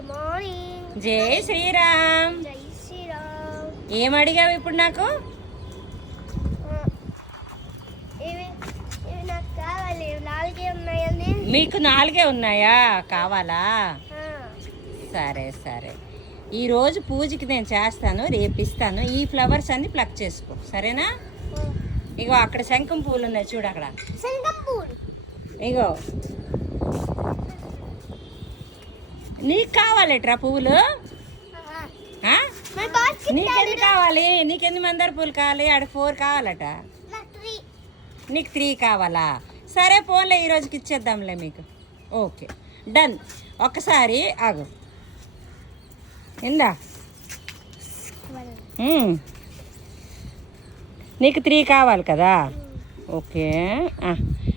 Good morning. జై శ్రీరామ్. జై శ్రీరామ్. ఏం అడిగావు ఇప్పుడు నాకు? ఇవి నాకు కావాలి. 4 ఉన్నాయండి. మీకు 4 ఉన్నాయా? కావాలా? సరే సరే, ఈరోజు పూజకి నేను చేస్తాను, రేపు ఇస్తాను. ఈ ఫ్లవర్స్ అన్ని ప్లక్ చేసుకో, సరేనా? ఇగో అక్కడ శంఖం పూలు ఉన్నాయి చూడు, అక్కడ శంఖం పూలు. ఇగో నీకు కావాలట్రా పువ్వులు? నీకెన్ని కావాలి? నీకెన్ని మందార పూలు కావాలి? ఆడ 4 కావాలట. నీకు 3 కావాలా? సరే ఫోన్లే, ఈరోజుకి ఇచ్చేద్దాంలే మీకు. Okay done. ఒక్కసారి ఆగు, ఇందా. నీకు 3 కావాలి కదా? ఓకే,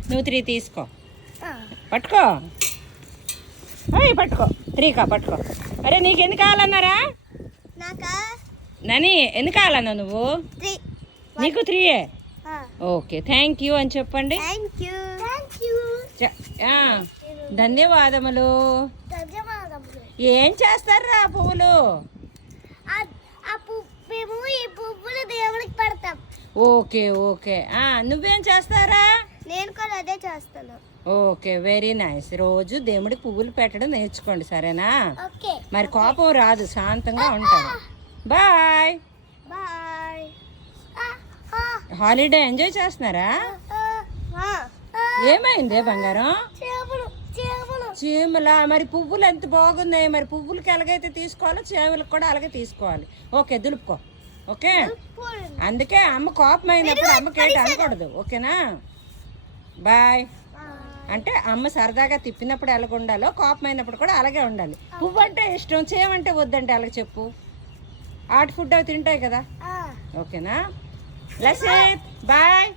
నువ్వు 3 తీసుకో. పట్టుకో, పట్టుకో. 3 పట్టుకో. అరే నీకు ఎన్ని కావాలన్నారా? నని ఎన్ని కావాలన్నా నువ్వు? నీకు 3. ఓకే, థ్యాంక్ యూ అని చెప్పండి. ధన్యవాదములు. ఏం చేస్తారా పువ్వులు? దేవుడికి పెడతాం. ఓకే ఓకే, నువ్వేం చేస్తారా? నేను కూడా అదే చేస్తాను. Okay, very nice. రోజు దేవుడికి పువ్వులు పెట్టడం నేర్చుకోండి, సరేనా? ఓకే. మరి కోపం రాదు, శాంతంగా ఉంటారు. Bye bye. హాలిడే ఎంజాయ్ చేస్తున్నారా? ఏమైందే బంగారం? చీమలా? మరి పువ్వులు ఎంత బాగున్నాయి. మరి పువ్వులకి ఎలాగైతే తీసుకోవాలో చీమలకు కూడా అలాగే తీసుకోవాలి. ఓకే, దులుపుకో. ఓకే, అందుకే అమ్మ కోపం అయినప్పుడు అమ్మకేట అనకూడదు, ఓకేనా? బాయ్ అంటే అమ్మ సరదాగా తిప్పినప్పుడు ఎలాగ ఉండాలో, కోపం అయినప్పుడు కూడా అలాగే ఉండాలి. పువ్వు అంటే ఇష్టం, చేయమంటే వద్దంటే అలాగే చెప్పు. ఆట ఫుడ్ అవి తింటాయి కదా, ఓకేనా? లసిత్ బాయ్.